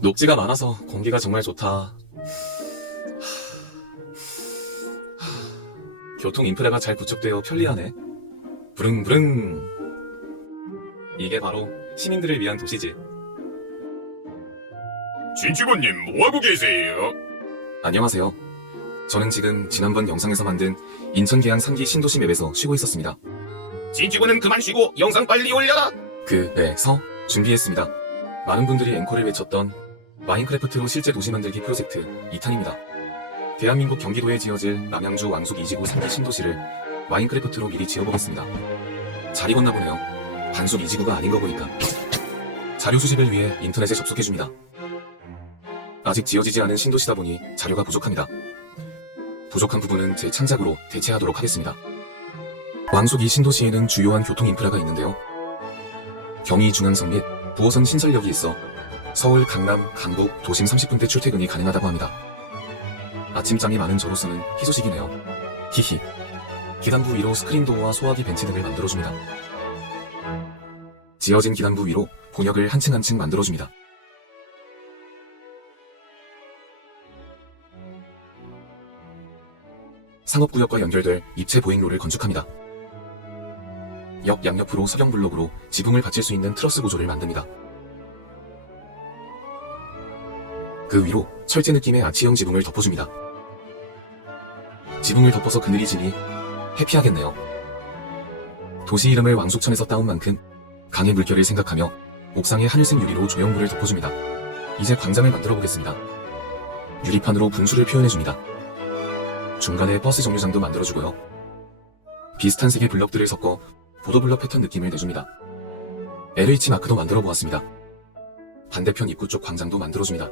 녹지가 많아서 공기가 정말 좋다. 교통 인프라가 잘 구축되어 편리하네. 부릉부릉. 이게 바로 시민들을 위한 도시지. 진직원님 뭐하고 계세요? 안녕하세요. 저는 지금 지난번 영상에서 만든 인천 계양 3기 신도시 맵에서 쉬고 있었습니다. 진직원은 그만 쉬고 영상 빨리 올려라. 그래서 준비했습니다. 많은 분들이 앵콜을 외쳤던 마인크래프트로 실제 도시 만들기 프로젝트 2탄입니다. 대한민국 경기도에 지어질 남양주 왕숙 2지구 3기 신도시를 마인크래프트로 미리 지어보겠습니다. 잘 익었나 보네요. 반숙 2지구가 아닌 거 보니까. 자료 수집을 위해 인터넷에 접속해줍니다. 아직 지어지지 않은 신도시다 보니 자료가 부족합니다. 부족한 부분은 제 창작으로 대체하도록 하겠습니다. 왕숙 2 신도시에는 주요한 교통 인프라가 있는데요. 경의 중앙선 및 부호선 신설역이 있어 서울, 강남, 강북, 도심 30분대 출퇴근이 가능하다고 합니다. 아침잠이 많은 저로서는 희소식이네요. 히히. 기단부 위로 스크린도어와 소화기 벤치 등을 만들어줍니다. 지어진 기단부 위로 본역을 한 층 한 층 만들어줍니다. 상업구역과 연결될 입체 보행로를 건축합니다. 역 양옆으로 석영블록으로 지붕을 받칠 수 있는 트러스 구조를 만듭니다. 그 위로 철제 느낌의 아치형 지붕을 덮어줍니다. 지붕을 덮어서 그늘이 지니 해피하겠네요. 도시 이름을 왕숙천에서 따온 만큼 강의 물결을 생각하며 옥상에 하늘색 유리로 조형물을 덮어줍니다. 이제 광장을 만들어 보겠습니다. 유리판으로 분수를 표현해줍니다. 중간에 버스 정류장도 만들어주고요. 비슷한 색의 블럭들을 섞어 보도블럭 패턴 느낌을 내줍니다. LH 마크도 만들어 보았습니다. 반대편 입구 쪽 광장도 만들어줍니다.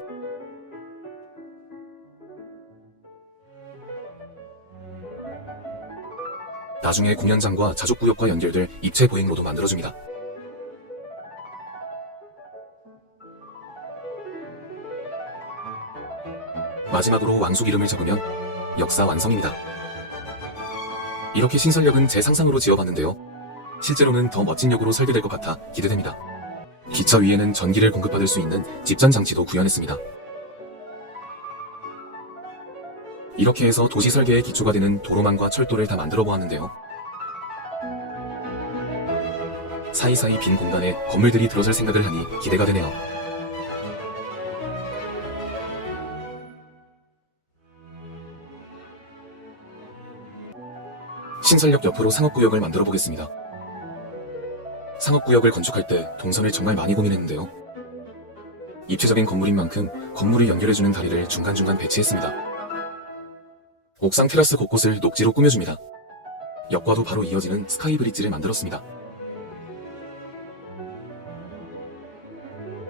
나중에 공연장과 자족구역과 연결될 입체 보행로도 만들어줍니다. 마지막으로 왕숙 이름을 적으면 역사 완성입니다. 이렇게 신설역은 제 상상으로 지어봤는데요. 실제로는 더 멋진 역으로 설계될 것 같아 기대됩니다. 기차 위에는 전기를 공급받을 수 있는 집전 장치도 구현했습니다. 이렇게 해서 도시 설계의 기초가 되는 도로망과 철도를 다 만들어 보았는데요. 사이사이 빈 공간에 건물들이 들어설 생각을 하니 기대가 되네요. 신설역 옆으로 상업구역을 만들어 보겠습니다. 상업구역을 건축할 때 동선을 정말 많이 고민했는데요. 입체적인 건물인 만큼 건물을 연결해주는 다리를 중간중간 배치했습니다. 옥상 테라스 곳곳을 녹지로 꾸며줍니다. 역과도 바로 이어지는 스카이 브릿지를 만들었습니다.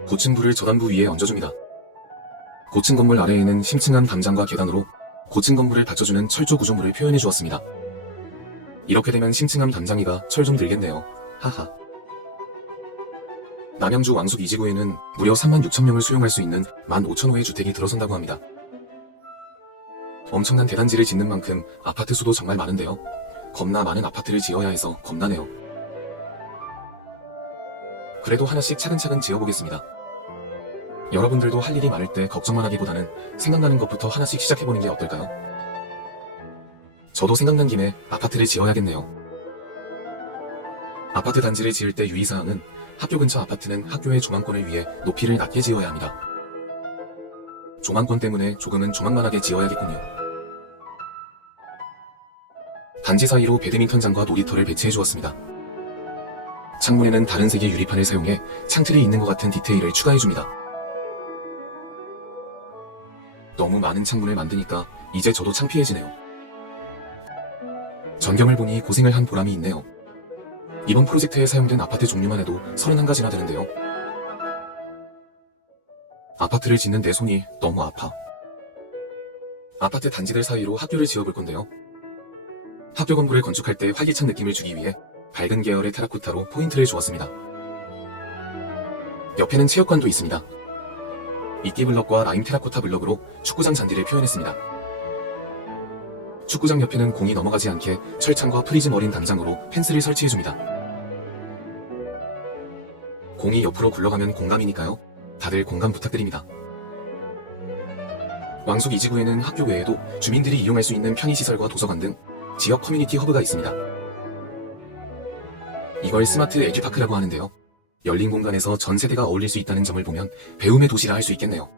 고층 불을 저단부 위에 얹어줍니다. 고층 건물 아래에는 심층한 담장과 계단으로 고층 건물을 받쳐주는 철조 구조물을 표현해 주었습니다. 이렇게 되면 심층한 담장이가 철 좀 들겠네요. 하하. 남양주 왕숙 2지구에는 무려 36,000명을 수용할 수 있는 15,000호의 주택이 들어선다고 합니다. 엄청난 대단지를 짓는 만큼 아파트 수도 정말 많은데요. 겁나 많은 아파트를 지어야 해서 겁나네요. 그래도 하나씩 차근차근 지어보겠습니다. 여러분들도 할 일이 많을 때 걱정만 하기보다는 생각나는 것부터 하나씩 시작해보는 게 어떨까요? 저도 생각난 김에 아파트를 지어야겠네요. 아파트 단지를 지을 때 유의사항은 학교 근처 아파트는 학교의 조망권을 위해 높이를 낮게 지어야 합니다. 조망권 때문에 조금은 조망만하게 지어야겠군요. 단지 사이로 배드민턴장과 놀이터를 배치해 주었습니다. 창문에는 다른 색의 유리판을 사용해 창틀이 있는 것 같은 디테일을 추가해 줍니다. 너무 많은 창문을 만드니까 이제 저도 창피해지네요. 전경을 보니 고생을 한 보람이 있네요. 이번 프로젝트에 사용된 아파트 종류만 해도 31가지나 되는데요. 아파트를 짓는 내 손이 너무 아파. 아파트 단지들 사이로 학교를 지어볼 건데요. 학교 건물을 건축할 때 활기찬 느낌을 주기 위해 밝은 계열의 테라코타로 포인트를 주었습니다. 옆에는 체육관도 있습니다. 이끼 블럭과 라임 테라코타 블럭으로 축구장 잔디를 표현했습니다. 축구장 옆에는 공이 넘어가지 않게 철창과 프리즘 어린 담장으로 펜스를 설치해줍니다. 공이 옆으로 굴러가면 공감이니까요. 다들 공감 부탁드립니다. 왕숙 2지구에는 학교 외에도 주민들이 이용할 수 있는 편의시설과 도서관 등 지역 커뮤니티 허브가 있습니다. 이걸 스마트 에듀파크라고 하는데요. 열린 공간에서 전 세대가 어울릴 수 있다는 점을 보면 배움의 도시라 할 수 있겠네요.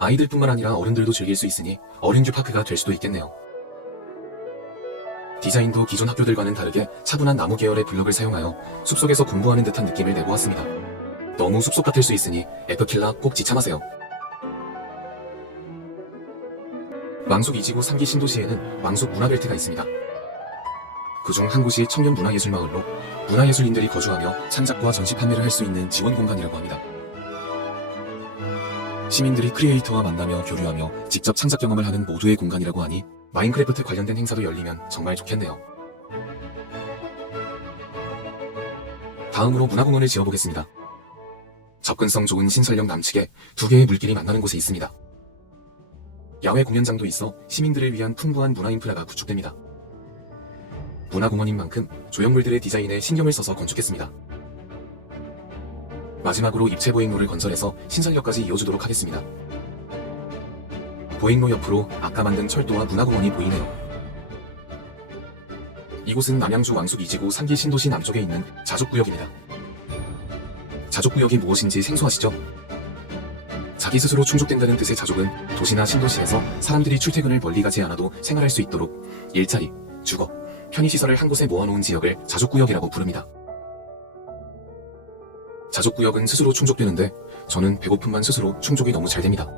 아이들뿐만 아니라 어른들도 즐길 수 있으니 어른듀 파크가 될 수도 있겠네요. 디자인도 기존 학교들과는 다르게 차분한 나무 계열의 블럭을 사용하여 숲속에서 공부하는 듯한 느낌을 내보았습니다. 너무 숲속 같을 수 있으니 에프킬라 꼭 지참하세요. 왕숙 2지구 3기 신도시에는 왕숙 문화벨트가 있습니다. 그중 한 곳이 청년 문화예술마을로 문화예술인들이 거주하며 창작과 전시 판매를 할 수 있는 지원 공간이라고 합니다. 시민들이 크리에이터와 만나며 교류하며 직접 창작 경험을 하는 모두의 공간이라고 하니 마인크래프트 관련된 행사도 열리면 정말 좋겠네요. 다음으로 문화공원을 지어보겠습니다. 접근성 좋은 신설역 남측에 두 개의 물길이 만나는 곳에 있습니다. 야외 공연장도 있어 시민들을 위한 풍부한 문화 인프라가 구축됩니다. 문화공원인 만큼 조형물들의 디자인에 신경을 써서 건축했습니다. 마지막으로 입체 보행로를 건설해서 신설역까지 이어주도록 하겠습니다. 보행로 옆으로 아까 만든 철도와 문화공원이 보이네요. 이곳은 남양주 왕숙 2지구 3기 신도시 남쪽에 있는 자족구역입니다. 자족구역이 무엇인지 생소하시죠? 자기 스스로 충족된다는 뜻의 자족은 도시나 신도시에서 사람들이 출퇴근을 멀리 가지 않아도 생활할 수 있도록 일자리, 주거, 편의시설을 한 곳에 모아놓은 지역을 자족구역이라고 부릅니다. 자족구역은 스스로 충족되는데 저는 배고픔만 스스로 충족이 너무 잘 됩니다.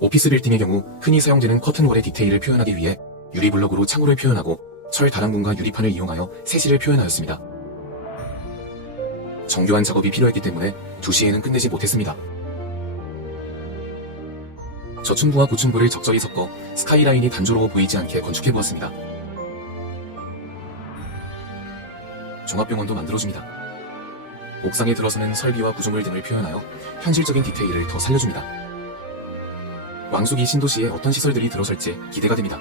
오피스 빌딩의 경우 흔히 사용되는 커튼월의 디테일을 표현하기 위해 유리블럭으로 창호를 표현하고 철 다랑문과 유리판을 이용하여 세시를 표현하였습니다. 정교한 작업이 필요했기 때문에 2시에는 끝내지 못했습니다. 저층부와 고층부를 적절히 섞어 스카이라인이 단조로워 보이지 않게 건축해보았습니다. 종합병원도 만들어줍니다. 옥상에 들어서는 설비와 구조물 등을 표현하여 현실적인 디테일을 더 살려줍니다. 왕숙 2 신도시에 어떤 시설들이 들어설지 기대가 됩니다.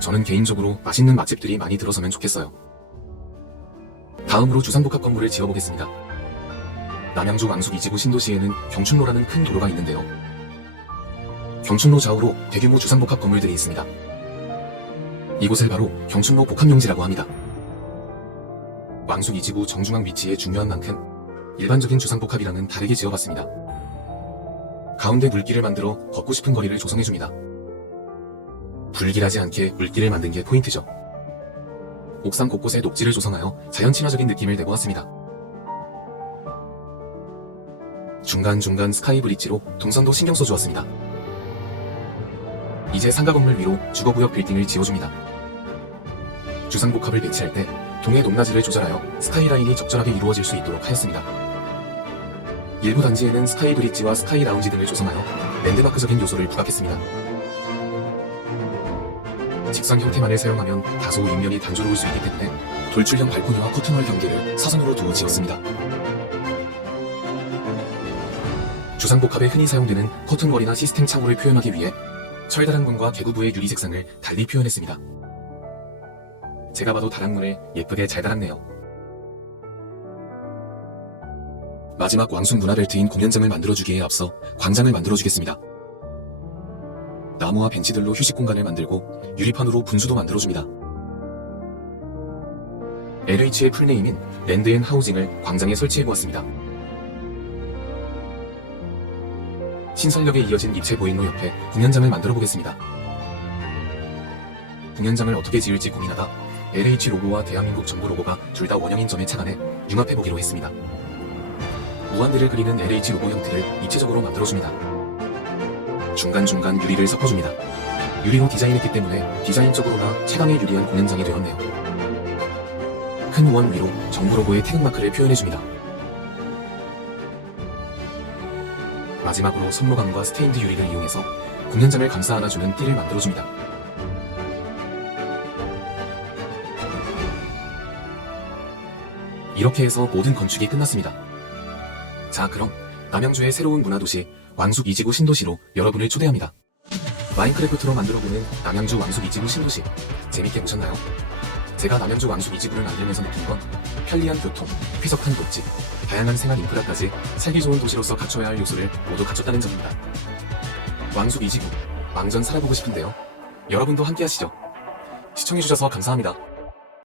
저는 개인적으로 맛있는 맛집들이 많이 들어서면 좋겠어요. 다음으로 주상복합 건물을 지어보겠습니다. 남양주 왕숙 2지구 신도시에는 경춘로라는 큰 도로가 있는데요. 경춘로 좌우로 대규모 주상복합 건물들이 있습니다. 이곳을 바로 경춘로 복합용지라고 합니다. 왕숙 2지구 정중앙 위치에 중요한 만큼 일반적인 주상복합이랑은 다르게 지어봤습니다. 가운데 물길을 만들어 걷고 싶은 거리를 조성해줍니다. 불길하지 않게 물길을 만든 게 포인트죠. 옥상 곳곳에 녹지를 조성하여 자연 친화적인 느낌을 내보았습니다. 중간중간 스카이 브릿지로 동선도 신경 써주었습니다. 이제 상가 건물 위로 주거구역 빌딩을 지어줍니다. 주상복합을 배치할 때 동의 높낮이를 조절하여 스카이라인이 적절하게 이루어질 수 있도록 하였습니다. 일부 단지에는 스카이 브릿지와 스카이 라운지 등을 조성하여 랜드마크적인 요소를 부각했습니다. 직선 형태만을 사용하면 다소 인면이 단조로울 수 있기 때문에 돌출형 발코니와 커튼홀 경계를 사선으로 두어 지었습니다. 주상복합에 흔히 사용되는 커튼월이나 시스템 창호를 표현하기 위해 철다랑문과 개구부의 유리 색상을 달리 표현했습니다. 제가 봐도 다랑문을 예쁘게 잘 달았네요. 마지막 왕숙 문화벨트인 공연장을 만들어주기에 앞서 광장을 만들어주겠습니다. 나무와 벤치들로 휴식 공간을 만들고 유리판으로 분수도 만들어줍니다. LH의 풀네임인 랜드앤하우징을 광장에 설치해보았습니다. 신설역에 이어진 입체 보행로 옆에 공연장을 만들어보겠습니다. 공연장을 어떻게 지을지 고민하다 LH 로고와 대한민국 정부 로고가 둘 다 원형인 점에 착안해 융합해보기로 했습니다. 무한대를 그리는 LH 로고 형태를 입체적으로 만들어줍니다. 중간중간 유리를 섞어줍니다. 유리로 디자인했기 때문에 디자인적으로나 채광에 유리한 공연장이 되었네요. 큰 원 위로 정부 로고의 태극마크를 표현해줍니다. 마지막으로 선로강과 스테인드 유리를 이용해서 공연장을 감싸 안아주는 띠를 만들어줍니다. 이렇게 해서 모든 건축이 끝났습니다. 자, 그럼 남양주의 새로운 문화도시 왕숙 2지구 신도시로 여러분을 초대합니다. 마인크래프트로 만들어보는 남양주 왕숙 2지구 신도시 재밌게 보셨나요? 제가 남양주 왕숙 2지구를 만들면서 느낀 건 편리한 교통, 쾌적한 녹지, 다양한 생활 인프라까지 살기 좋은 도시로서 갖춰야 할 요소를 모두 갖췄다는 점입니다. 왕숙 2지구, 왕전 살아보고 싶은데요. 여러분도 함께 하시죠. 시청해주셔서 감사합니다.